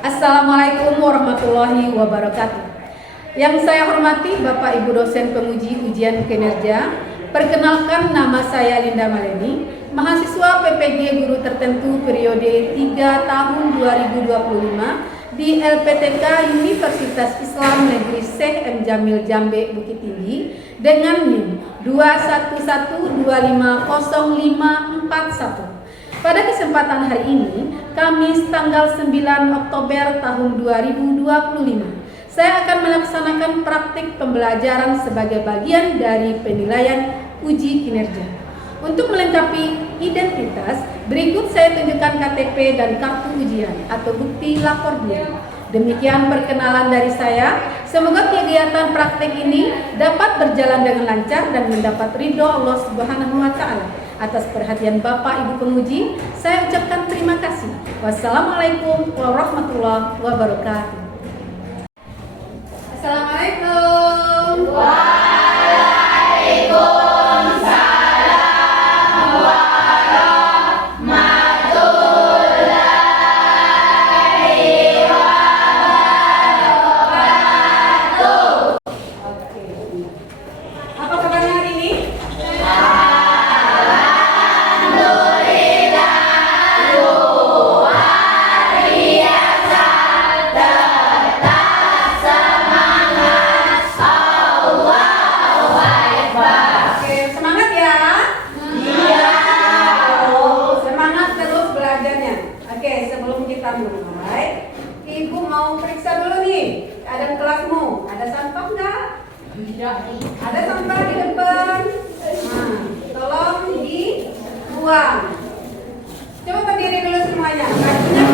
Assalamualaikum warahmatullahi wabarakatuh. Yang saya hormati Bapak Ibu dosen penguji ujian kinerja. Perkenalkan, nama saya Linda Maleni, mahasiswa PPG Guru Tertentu periode 3 tahun 2025 di LPTK Universitas Islam Negeri Syekh M. Jamil Jambe Bukit Tinggi dengan NIM 211250541. Pada kesempatan hari ini, Kamis tanggal 9 Oktober tahun 2025, saya akan melaksanakan praktik pembelajaran sebagai bagian dari penilaian uji kinerja. Untuk melengkapi identitas, berikut saya tunjukkan KTP dan kartu ujian atau bukti lapor diri. Demikian perkenalan dari saya. Semoga kegiatan praktik ini dapat berjalan dengan lancar dan mendapat ridho Allah Subhanahu wa Ta'ala. Atas perhatian Bapak Ibu penguji, saya ucapkan terima kasih. Wassalamualaikum warahmatullahi wabarakatuh. Assalamualaikum. Ibu mau periksa dulu nih keadaan kelasmu. Ada sampah enggak? Ada sampah di depan. Nah, tolong dibuang. Coba berdiri dulu semuanya. Kakinya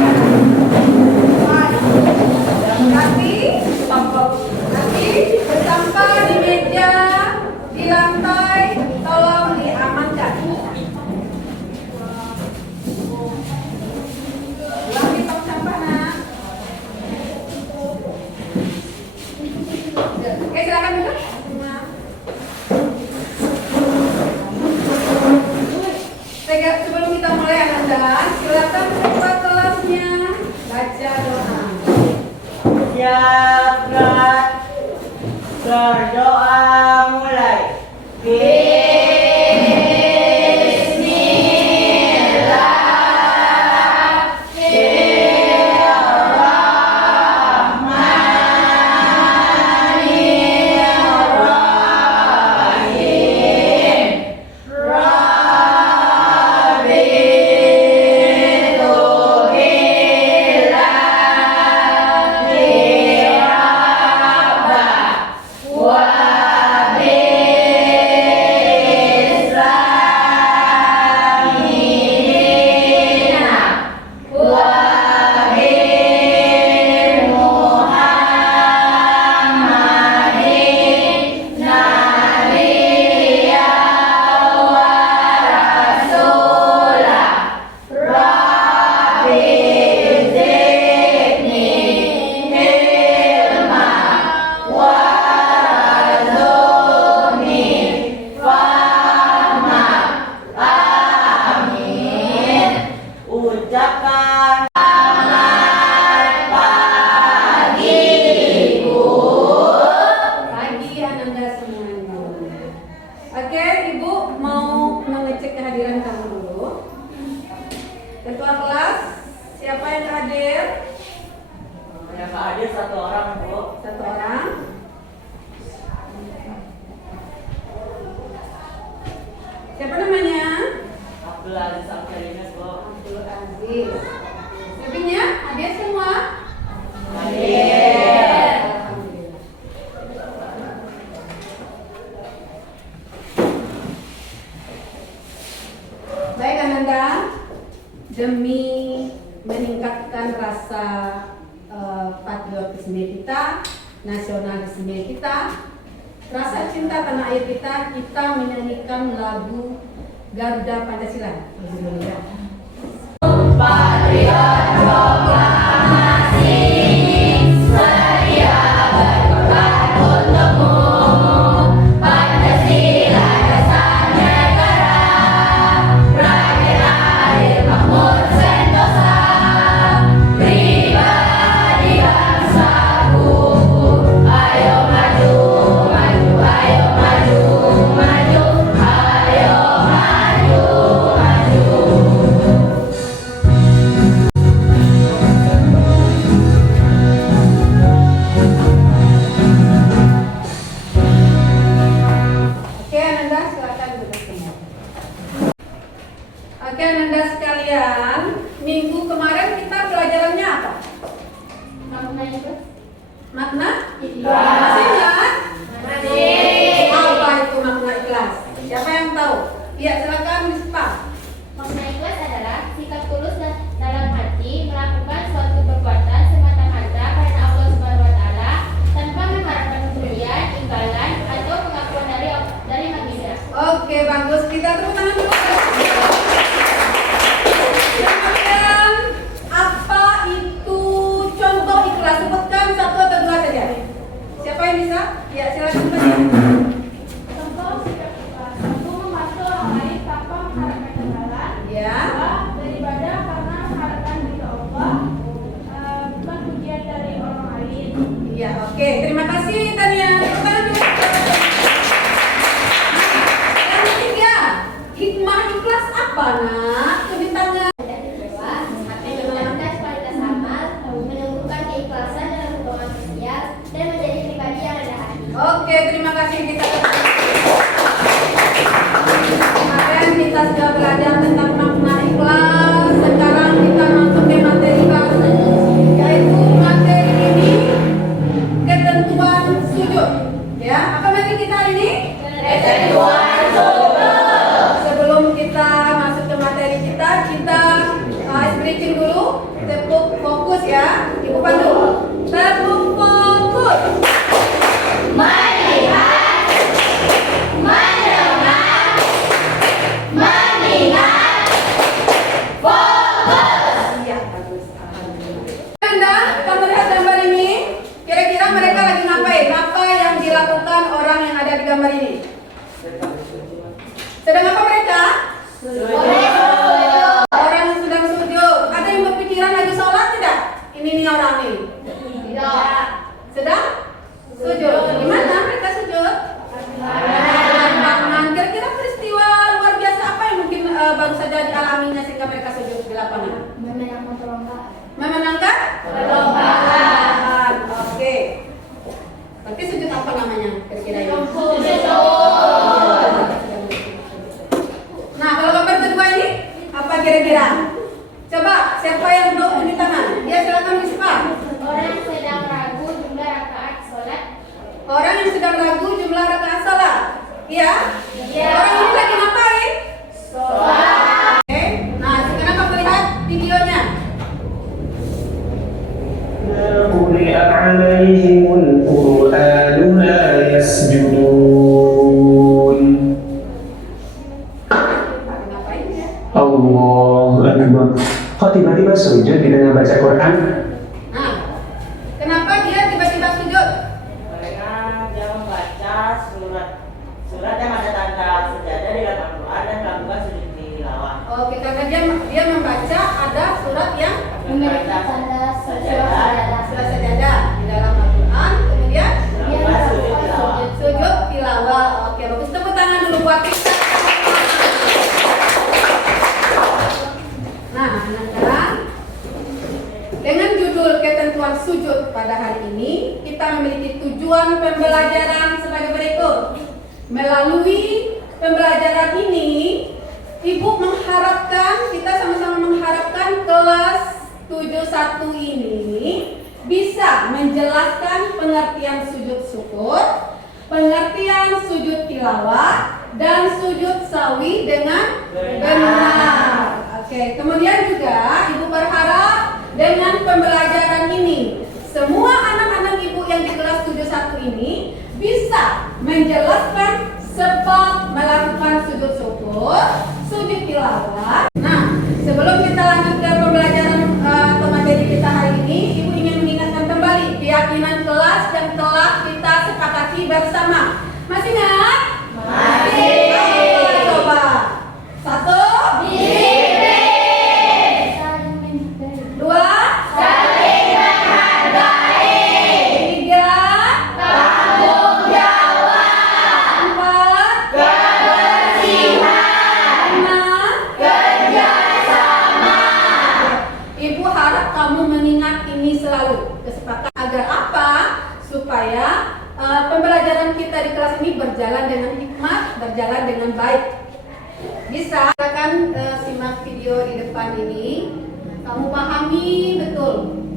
kaki bersampah di meja, di lantai. Tolong diamankan. Oke, silakan duduk semua. Sebelum kita mulai anak-anak, silakan buka kelasnya, baca doa. Siap, gerak. Berdoa mulai. Ketua kelas, siapa yang hadir? Yang hadir satu orang, Bu. Satu orang. Siapa namanya? Abdul Aziz Al-Karimis, Bu. Abdul Aziz. Lebihnya hadir semua? Hadir. Baik Ananda, demi meningkatkan rasa patriotisme kita, nasionalisme kita, rasa cinta tanah air kita, kita menyanyikan lagu Garuda Pancasila. Patriot proklamasi, setia berkorban untukmu. Pancasila dasar negara, rakyat adil makmur sentosa. Beribadah ininya orangnya? Tidak. Sedang sujud. Gimana mereka sujud? Lapangan. Kira-kira peristiwa luar biasa apa yang mungkin baru saja dialaminya sehingga mereka sujud di lapangan? Memenangkan perlombaan. Oke. Berarti sujud apa namanya? Kira-kira ini? Nah, kalau gambar kedua ini apa kira-kira? Coba siapa yang tahu di tangan? Ya silakan Misbah. Orang yang sedang ragu jumlah rakaat sholat. Orang yang sedang ragu jumlah rakaat salat. Iya? Iya. Orang ini lagi ngapain? Sholat. Oke. Nah, sekarang kamu lihat videonya. قرئ عليهم القرآن لا يسجدون Ngapain ya? Allahu Akbar. Kok tiba-tiba sujud di tengah baca Quran? Nah, kenapa dia tiba-tiba sujud? Karena dia membaca surat yang ada tanda sejadah di dalam Al-Quran dan gangguan sujud tilawah. Oke, karena dia membaca ada surat yang Memiliki tanda sejadah. surat sajadah di dalam Al-Quran, kemudian Dia melakukan sujud tilawah. Oke, bagus, tepuk tangan dulu buat kita. Nah, anak-anak, dengan judul ketentuan sujud pada hari ini, kita memiliki tujuan pembelajaran sebagai berikut. Melalui pembelajaran ini, Ibu mengharapkan, kita sama-sama mengharapkan kelas 71 ini bisa menjelaskan pengertian sujud syukur, pengertian sujud tilawah, dan sujud sawi dengan benar. Oke, kemudian juga Ibu berharap dengan pembelajaran ini semua anak-anak Ibu yang di kelas 71 ini bisa menjelaskan sebab melakukan sujud syukur, sujud tilawah. Nah, sebelum kita lanjut ke pembelajaran atau materi kita hari ini, Ibu ingin mengingatkan kembali keyakinan kelas yang telah kita sepakati bersama. Masih ingat? Masih. Coba. 1, 2, Saling menghargai. 3, Tanggung jawab. 4, Kebersihan. 6. Kerjasama. Ibu harap kamu mengingat ini selalu. Kesepakatan agar apa? Supaya pembelajaran kita di kelas ini berjalan dengan hikmat, berjalan dengan baik. Bisa silakan simak video di depan ini. Kamu pahami betul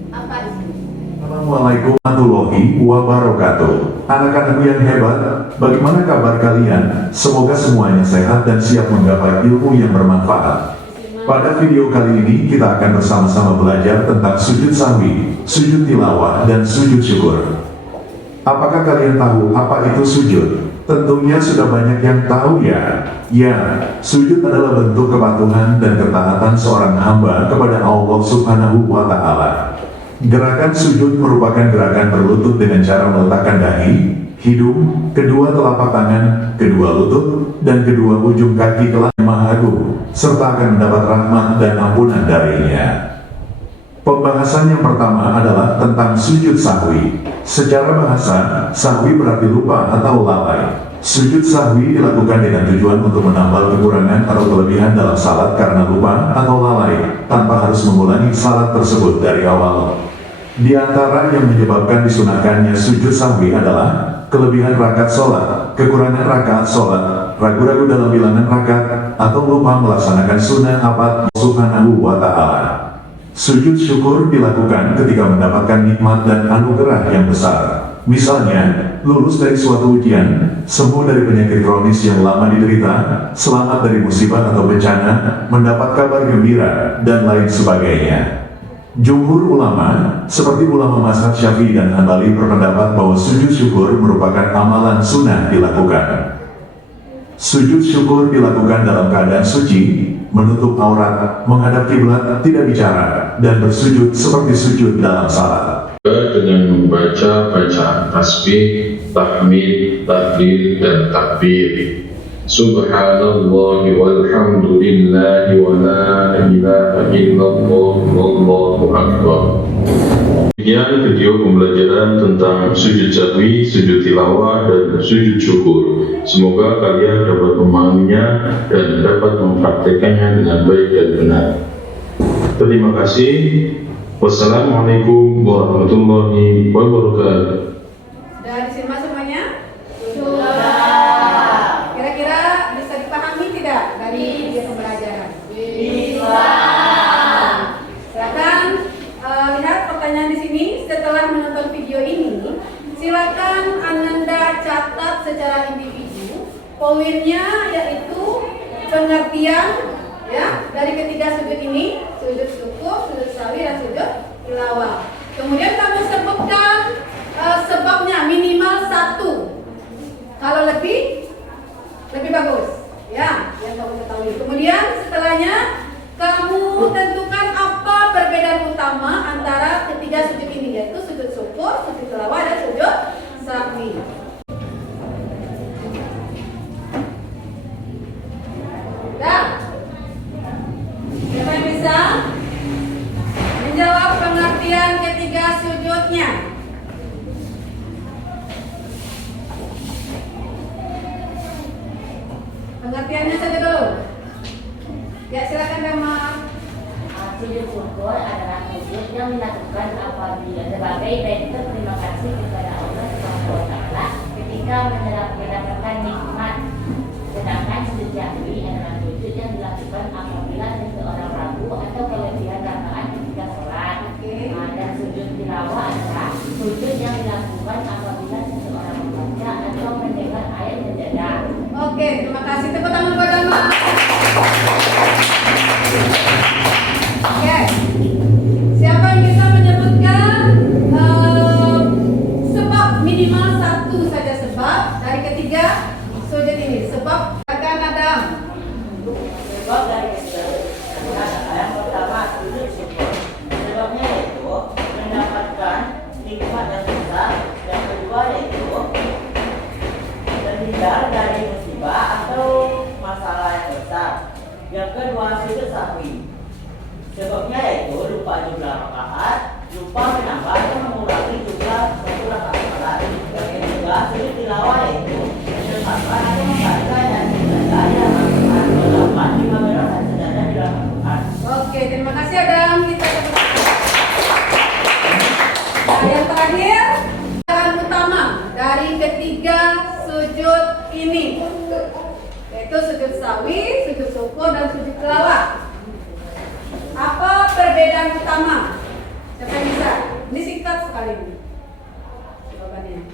apa di sini. Assalamualaikum warahmatullahi wabarakatuh. Anak-anakku yang hebat, bagaimana kabar kalian? Semoga semuanya sehat dan siap menggapai ilmu yang bermanfaat. Pada video kali ini kita akan bersama-sama belajar tentang sujud sahwi, sujud tilawah, dan sujud syukur. Apakah kalian tahu apa itu sujud? Tentunya sudah banyak yang tahu ya. Ya, sujud adalah bentuk kepatuhan dan ketaatan seorang hamba kepada Allah Subhanahu wa Ta'ala. Gerakan sujud merupakan gerakan berlutut dengan cara meletakkan dahi, hidung, kedua telapak tangan, kedua lutut, dan kedua ujung kaki ke Yang Maha Agung, serta akan mendapat rahmat dan ampunan darinya. Pembahasan yang pertama adalah tentang sujud sahwi. Secara bahasa, sahwi berarti lupa atau lalai. Sujud sahwi dilakukan dengan tujuan untuk menambal kekurangan atau kelebihan dalam salat karena lupa atau lalai, tanpa harus mengulangi salat tersebut dari awal. Di antara yang menyebabkan disunahkannya sujud sahwi adalah kelebihan rakaat sholat, kekurangan rakaat sholat, ragu-ragu dalam bilangan rakaat, atau lupa melaksanakan sunnah abad Subhanahu wa Ta'ala. Sujud syukur dilakukan ketika mendapatkan nikmat dan anugerah yang besar. Misalnya, lulus dari suatu ujian, sembuh dari penyakit kronis yang lama diderita, selamat dari musibah atau bencana, mendapat kabar gembira, dan lain sebagainya. Jumhur ulama, seperti ulama mazhab Syafi'i dan Hanbali berpendapat bahwa sujud syukur merupakan amalan sunnah dilakukan. Sujud syukur dilakukan dalam keadaan suci, menutup aurat, menghadap kiblat, tidak bicara, dan bersujud seperti sujud dalam salat. Dengan membaca bacaan tasbih, tahmid, tahlil, dan takbir. Subhanallah walhamdulillah wa la ilaha illallah wallahu akbar. Demikian video pembelajaran tentang sujud sahwi, sujud tilawah, dan sujud syukur. Semoga kalian dapat memahaminya dan dapat mempraktekannya dengan baik dan benar. Terima kasih. Wassalamualaikum warahmatullahi wabarakatuh. Sudah disimak semuanya? Sudah. Kira-kira bisa dipahami tidak dari video pembelajaran? Bisa. Silakan lihat pertanyaan di sini. Setelah menonton video ini, silakan Ananda catat secara individu poinnya, yaitu pengertian ya dari ketiga sujud ini: sujud syukur, sujud sahwi, dan sujud tilawah. Kemudian kamu sebutkan sebabnya minimal 1. Kalau lebih bagus ya, yang kamu ketahui. Kemudian setelahnya kamu tentukan apa perbedaan utama antara ketiga sujud ini, yaitu sujud syukur, sujud tilawah, dan sujud sahwi. Dah. Siapa yang bisa menjawab pengertian ketiga sujudnya? Pengertiannya saja dulu. Ya, silakan Damar. Sujud syukur adalah sujud yang dilakukan apabila sebagai bentuk terima kasih kepada Allah Subhanahu wa Ta'ala ketika mendapatkan nikmat. Sedangkan sujud sahwi adalah sujud yang dilakukan apabila seseorang ragu atau kelebihan rakaat ketika sholat. Dan sujud tilawah adalah sujud yang dilakukan apabila seseorang membaca atau mendengar ayat sajadah. Oke, terima kasih. Tepuk tangan buat Damar. Oke, siapa yang bisa menyebutkan sebab minimal 1 saja sebab dari ketiga sujud ini? Sebab akan ada. Sebab dari ketiga yang pertama sujud syukur. Sebabnya yaitu mendapatkan nikmat yang besar. Yang kedua yaitu terhindar dari musibah atau masalah yang besar. Yang kedua sujud sahwi. Sebabnya yaitu lupa jumlah rakaat, lupa menambah atau mengurangi jumlah satu rakaat sholat. Yang ketiga sujud tilawah yaitu mendengarkan atau membaca dan sajadah di dalam Al-Quran. Terdapat 5 dan sajadah di dalam Al-Quran. Oke, terima kasih Adam. Kita nah, yang terakhir, perbedaan utama dari ketiga sujud ini, yaitu sujud sahwi, sujud syukur, dan sujud tilawah. Apa perbedaan utama? Siapa yang bisa? Ini singkat sekali ini jawabannya.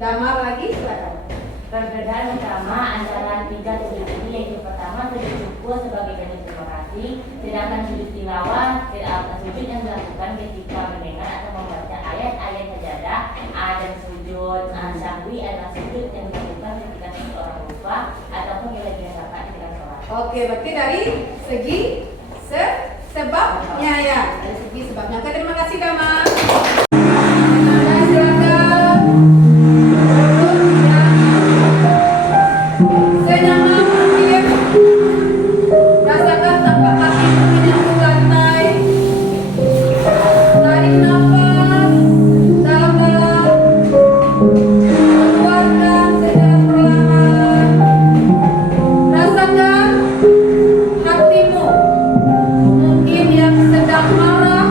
Damar lagi, silakan. Perbedaan utama antara tiga sujud ini yaitu pertama sujud syukur sebagai bentuk terima kasih, sedangkan sujud tilawah sujud yang dilakukan ketika mendengar atau membaca ayat-ayat sajadah, dan sujud sahwi adalah sujud yang dilakukan ketika seseorang lupa ataupun kelebihan rakaat ketika sholat. Oke, berarti dari segi sebabnya ya, dari segi sebabnya. Oke, terima kasih Damar. Nah, silakan. Senyaman mungkin rasakan tanpa kaki menyentuh lantai. Tarik nafas dalam-dalam, keluarkan secara perlahan. Rasakan hatimu, mungkin yang sedang marah,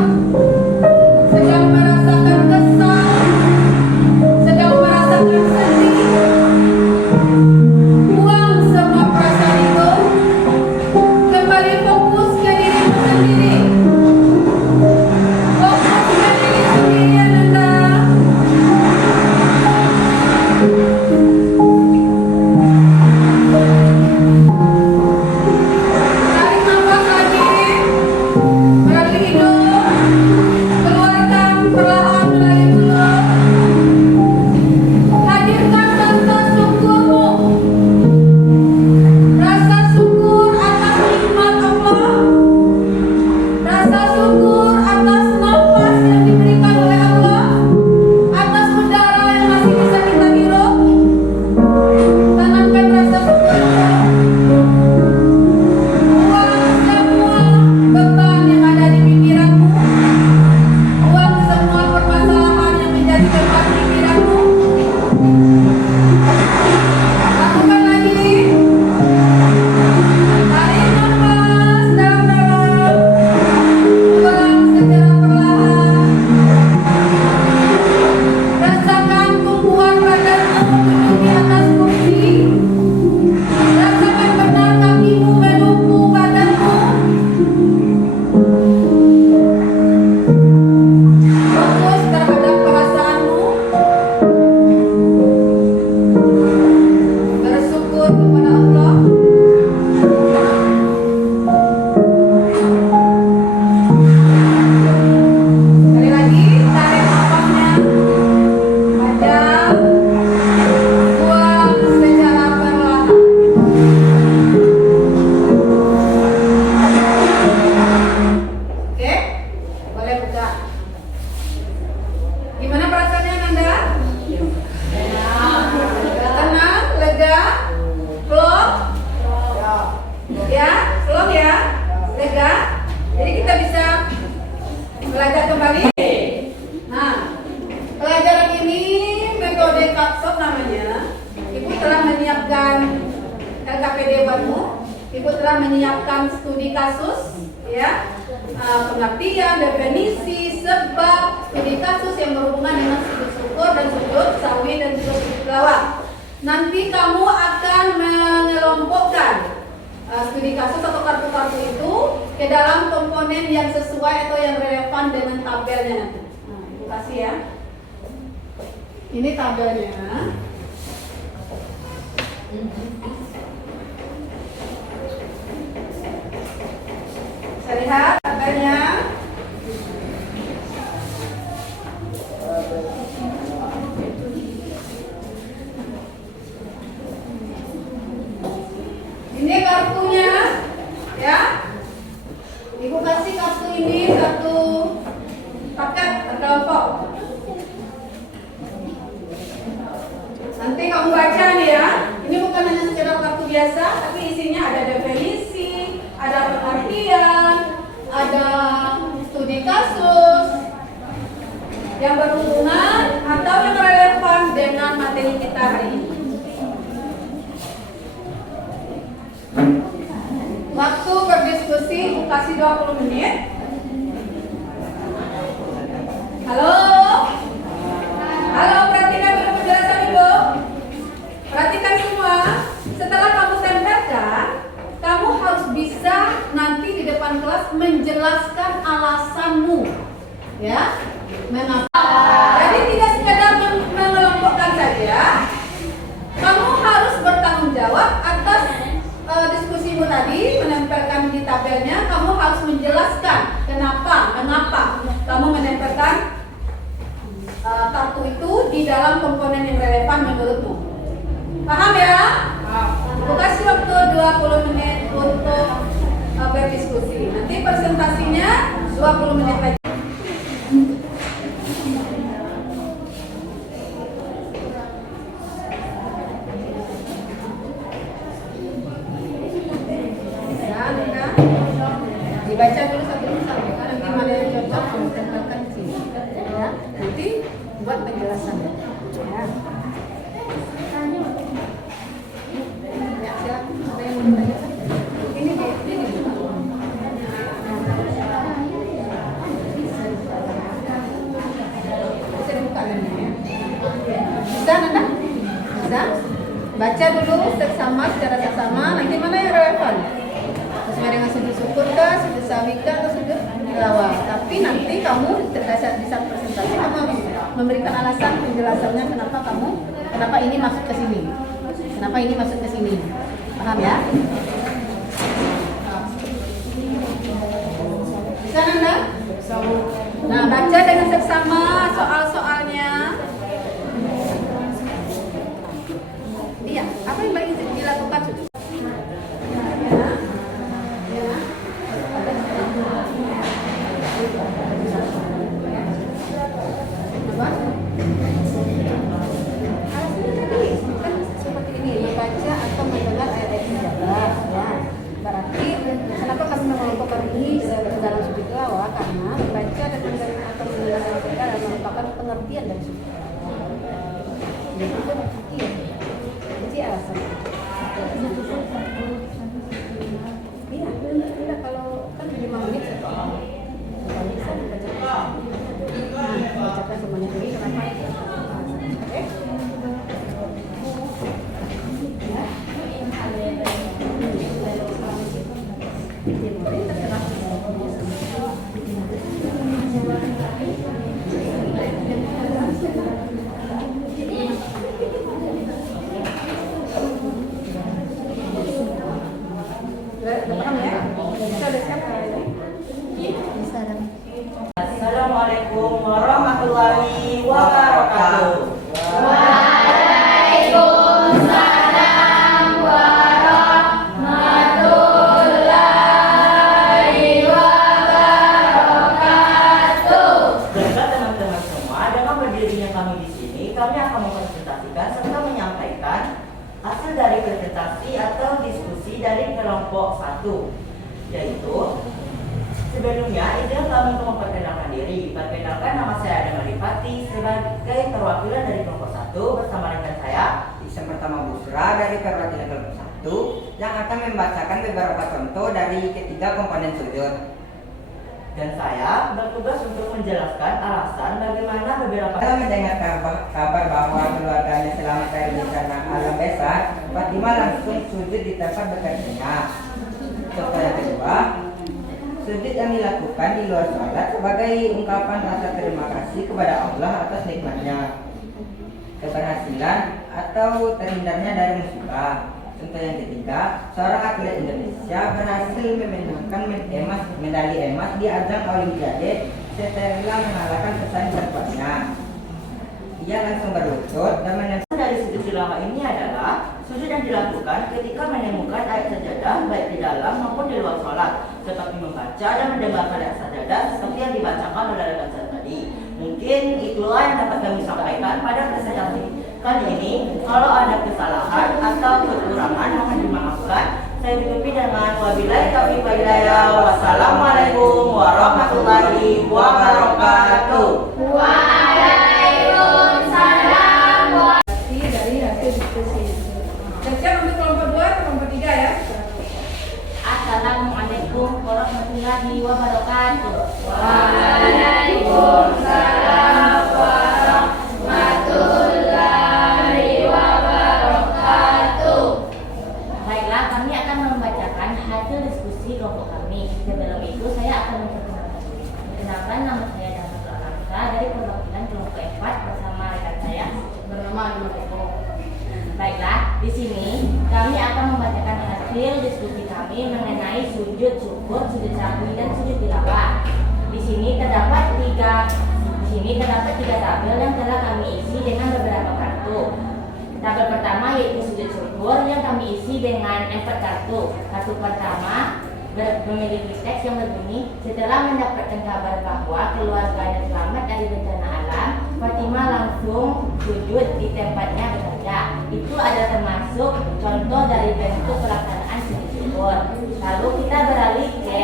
Belajar kembali. Nah, pelajaran ini metode kapsok namanya. Ibu telah menyiapkan LKPD baru. Ibu telah menyiapkan studi kasus, ya, pengertian, definisi, sebab, studi kasus yang berhubungan dengan sujud syukur dan sujud sawi dan juga sujud tilawah. Nanti kamu akan mengelompokkan studi kasus atau kartu-kartu itu ke dalam komponen yang sesuai atau yang relevan dengan tabelnya nanti. Nah, Ibu kasih ya. Ini tabelnya. Bisa lihat tabelnya. Ini kartunya, ya. Ibu kasih kartu ini, kartu paket kelompok. Nanti kamu baca nih ya. Ini bukan hanya sekedar kartu biasa, tapi isinya ada definisi, ada pengertian, ada studi kasus yang berhubungan atau yang relevan dengan materi kita hari ini. Waktu berdiskusi kasih 20 menit. Halo? Halo, perhatikan dulu penjelasan Ibu. Perhatikan semua. Setelah kamu tempelkan, kamu harus bisa nanti di depan kelas menjelaskan alasanmu. Ya? Mengapa? Jadi tidak sekedar mengelompokkan saja. Kamu harus bertanggung jawab atas diskusimu tadi, menempelkan di tabelnya. Kamu harus menjelaskan mengapa kamu menempelkan kartu itu di dalam komponen yang relevan menurutmu. Paham ya? Aku kasih waktu 20 menit untuk berdiskusi. Nanti presentasinya 20 menit lagi. Dibaca dulu satu misal, nanti mana yang cocok kamu tempelkan di sini, ya. Nanti buat penjelasan, ya. Ya, silakan. Ada yang mau bertanya? Ini bisa dibuka nanti, ya. Bisa, Nanda? Bisa? Baca dulu secara seksama. Nanti mana yang relevan? Sesuai dengan sujud syukur kah, sujud sawi kah, atau sujud tilawah. Tapi nanti kamu di saat presentasi kamu harus memberikan alasan penjelasannya kenapa ini masuk ke sini, kenapa ini masuk ke sini. Paham ya? Bisa Nanda? Nah, baca dengan seksama soal-soalnya. Iya, apa yang baik dilakukan sujud? Dalam sujud tilawah karena membaca dan mendengarkan atau mendengarkan kita dan merupakan Selanjutnya kami memperkenalkan diri. Perkenalkan, nama saya Adam Adipati sebagai perwakilan dari kelompok 1 bersama rekan saya Yang pertama Busra dari perwakilan kelompok 1 yang akan membacakan beberapa contoh dari ketiga komponen sujud. dan saya bertugas untuk menjelaskan alasan bagaimana beberapa Setelah mendengar kabar bahwa keluarganya selamat dari bencana alam besar, Fatimah langsung sujud di tempat dekatnya. Contoh yang kedua, sujud yang dilakukan di luar sholat sebagai ungkapan rasa terima kasih kepada Allah atas nikmatnya, keberhasilan atau terhindarnya dari musibah. Contoh yang ketiga, seorang atlet Indonesia berhasil memenangkan medali emas di ajang Olimpiade setelah mengalahkan pesaing terkuatnya. Ia langsung berlutut dan menempel. dari sujud tilawah ini adalah sujud yang dilakukan ketika menemukan ayat sajadah baik di dalam maupun di luar sholat, seperti membaca dan mendengarkan ayat sajadah seperti yang dibacakan oleh rekan saya tadi. Mungkin itulah yang dapat kami sampaikan pada presentasi kali ini. Kalau ada kesalahan atau kekurangan mohon dimaafkan. Saya tutupi dengan wabillahi taufiq wal hidayah. Wassalamualaikum warahmatullahi wabarakatuh. Dari hasil diskusi. Siap untuk kelompok 2 atau kelompok 3 ya? Assalamualaikum warahmatullahi wabarakatuh. Waalaikumsalam warahmatullahi wabarakatuh. Baiklah, kami akan membacakan hasil diskusi kelompok kami. Sebelum itu saya akan memperkenalkan diri. Perkenalkan, nama saya Damatul Alamsa dari perwakilan kelompok 4 bersama rekan saya Bernama Imam Eko. Baiklah, di sini kami akan membacakan hasil diskusi kami mengenai sujud syukur, sujud sahwi, dan sujud tilawah. Di sini terdapat tiga tabel yang telah kami isi dengan beberapa kartu. Tabel pertama yaitu sujud syukur yang kami isi dengan 4 kartu. Kartu pertama memiliki teks yang berbunyi, setelah mendapatkan kabar bahwa keluarganya selamat dari bencana alam, Fatimah langsung sujud di tempatnya bekerja. Itu adalah termasuk contoh dari bentuk pelaksanaan sujud syukur. Lalu kita beralih ke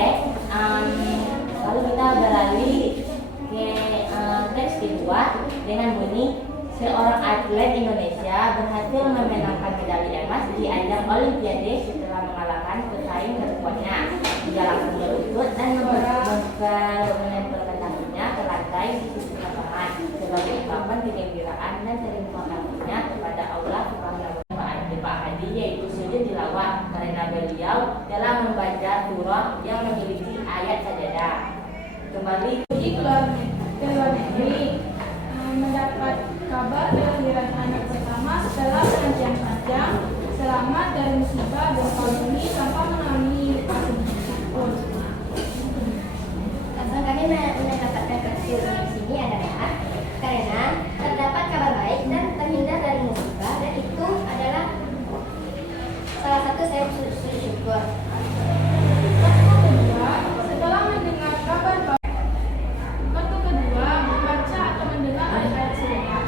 teks kedua dengan bunyi, seorang atlet Indonesia berhasil memenangkan medali emas di ajang Olimpiade setelah mengalahkan pesaing terkuatnya. Dia langsung berlutut dan menempelkan kakinya ke lantai di sisi lapangan sebagai ungkapan kegembiraan dan terima kasihnya kepada Allah Subhanahu wa Ta'ala. Pak Hadi yaitu sujud tilawah karena beliau telah membaca surah yang memiliki ayat sajadah. Kembali Ke luar negeri mendapat kabar kelahiran anak pertama setelah penantian panjang, selamat dari musibah gempa bumi tanpa mengalami apapun. Alasan kami mendapatkan kartu di sini adalah karena terdapat kabar baik dan terhindar dari musibah, dan itu adalah salah satu saya sujud syukur. Kartu kedua, setelah mendengar kabar baik. Kartu kedua, membaca atau mendengar ayat-ayat sunnah.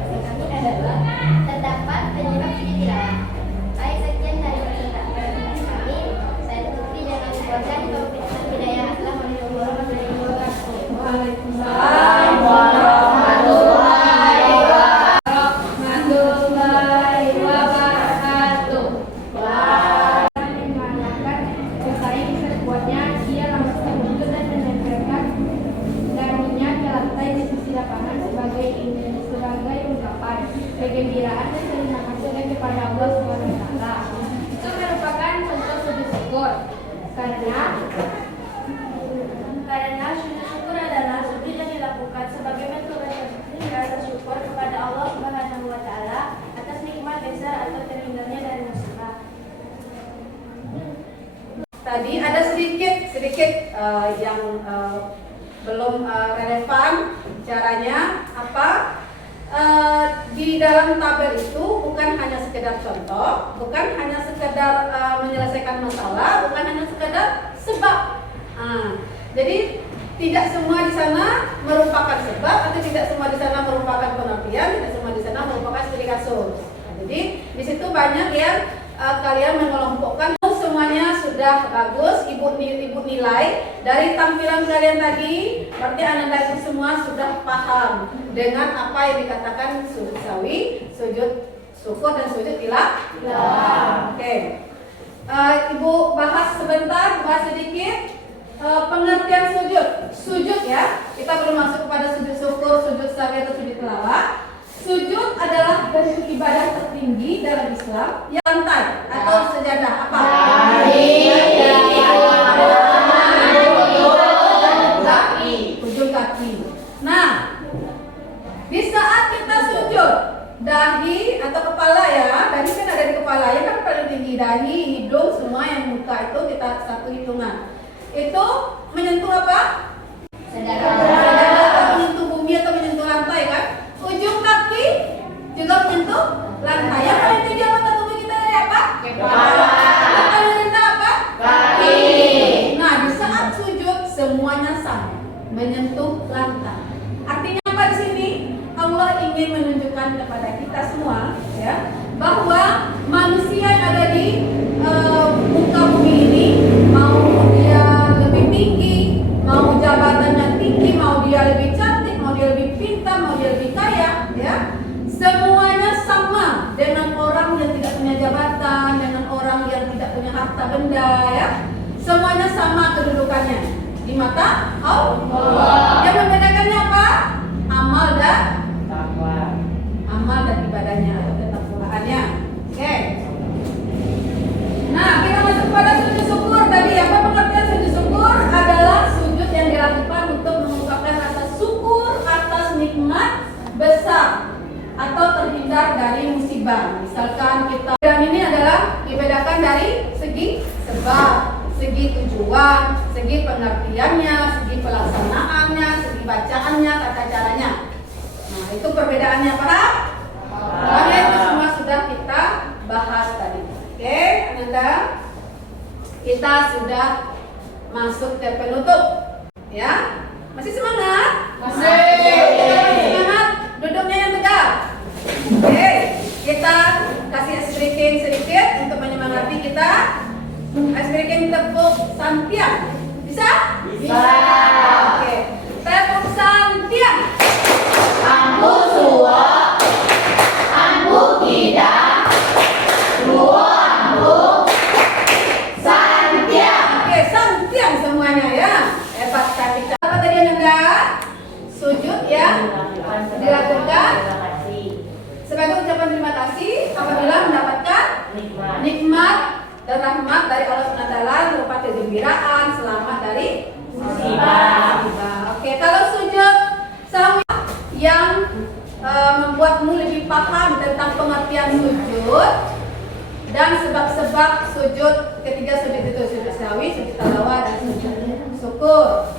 Kami adalah terdapat penyebab sujud tilawah. Baik, sekian dari presentasi kami. Saya tutupi dengan wabillahi taufiq wal hidayah. Assalamualaikum warahmatullahi wabarakatuh. Waalaikumsalam warahmatullahi wabarakatuh. Mengalahkan pesaing terkuatnya, dia langsung terwujud dan menempelkan kakinya ke lantai di sisi lapangan sebagai ungkapan kegembiraan dan terima kasih kepada Allah Subhanahu wa Ta'ala. Itu merupakan contoh sujud syukur karena sujud syukur adalah sujud yang dilakukan sebagai bentuk rasa syukur kepada Allah Subhanahu wa Ta'ala atas nikmat besar atau terhindarnya dari musibah. Tadi ada sedikit yang belum relevan caranya apa. Di dalam tabel itu bukan hanya sekedar contoh, bukan hanya sekedar menyelesaikan masalah, bukan hanya sekedar sebab. Jadi tidak semua di sana merupakan sebab, atau tidak semua di sana merupakan pengertian, tidak semua di sana merupakan studi kasus. Jadi di situ banyak yang kalian mengelompokkan. Semuanya sudah sudah bagus, ibu nilai dari tampilan kalian tadi. Berarti Ananda itu semua sudah paham dengan apa yang dikatakan sujud sawi, sujud syukur dan sujud tilawah. Oke. Ibu bahas sebentar, bahas sedikit pengertian sujud. Sujud ya, kita belum masuk kepada sujud syukur, sujud sawi atau sujud tilawah. Sujud adalah bentuk ibadah tertinggi dalam Islam yang lantai atau sejadah apa? Ujung kaki. Nah, di saat kita sujud, dahi atau kepala ya, dahi kan ada di kepala ya kan paling tinggi, dahi, hidung, semua yang muka itu kita satu hitungan. Itu menyentuh apa? Sejadah atau menyentuh bumi atau menyentuh lantai kan? Ujung kaki juga menyentuh lantai. Yang paling tinggi anggota tubuh kita dari apa? Kepala. Yang paling rendah apa? Kaki. Nah, di saat sujud semuanya sama, menyentuh lantai. Artinya apa di sini? Allah ingin menunjukkan kepada kita semua ya, bahwa manusia yang ada di muka bumi ini, mau dia lebih tinggi, mau jabatannya tinggi, mau dia lebih cantik, mau dia lebih pintar, mau dia lebih kaya, ya, semuanya sama dengan orang yang tidak punya jabatan, dengan orang yang tidak punya harta benda, ya, semuanya sama kedudukannya di mata Allah. Yang membedakannya apa? Amal dan ibadahnya atau ketakwaan-nya. Oke. Nah, kita masuk pada sujud syukur tadi. Apa pengertian sujud syukur? Adalah sujud yang dilakukan untuk mengungkapkan rasa syukur atas nikmat besar atau terhindar dari musibah. Misalkan kita, dan ini adalah dibedakan dari segi sebab, segi tujuan, segi pengertiannya, segi pelaksanaannya, segi bacaannya, tata caranya. Nah, itu perbedaannya, paham? Karena itu semua sudah kita bahas tadi. Oke, Ananda, kita sudah masuk ke penutup, ya? Masih semangat? Masih semangat? Duduknya yang tegak. Oke, kita kasih ice breaking sedikit untuk menyemangati kita. Ice breaking tepuk santian. Bisa? Bisa. Oke, tepuk santian. Ambu suwa, ambu tidak, dua ambu, santian. Oke, santian semuanya ya. Hebat sekali. Apa tadi Ananda? Sujud ya, dilakukan sebagai ucapan terima kasih apabila mendapatkan nikmat dan rahmat dari Allah SWT, berupa kegembiraan, selamat dari musibah. Oke, kalau sujud sahwi yang membuatmu lebih paham tentang pengertian sujud dan sebab-sebab sujud, ketiga sujud itu, sujud sahwi, sujud tilawah, dan sujud syukur.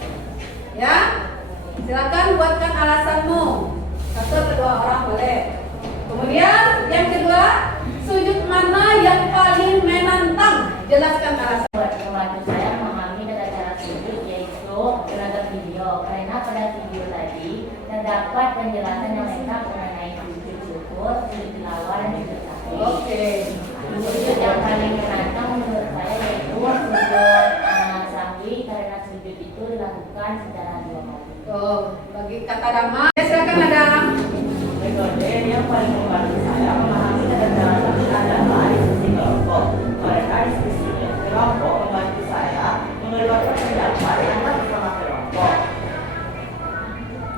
Ya, silakan buatkan alasanmu. Satu atau dua orang boleh. Kemudian yang kedua, sujud mana yang paling menantang? Jelaskan alasan. Buat membantu saya memahami cara sujud, yaitu menonton video, karena pada video tadi terdapat penjelasan yang lengkap mengenai sujud syukur, sujud tilawah, dan sujud sahwi. Oke. Sujud yang paling menantang menurut saya yaitu sujud sahwi, karena sujud itu dilakukan secara dua kali. Oh, bagi kata Dama, silakan Adam. Metode yang paling membantu saya memahami cara sujud adalah diskusi kelompok. Mereka diskusi kelompok membantu saya mengeluarkan pendapat antar bersama kelompok.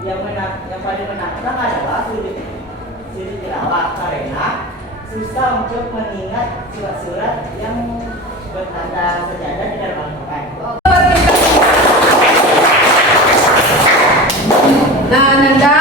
Yang paling menantang adalah sujud tilawah, karena susah untuk mengingat surat-surat yang bertanda sejadah di dalam Al-Quran. Nah, Nanda,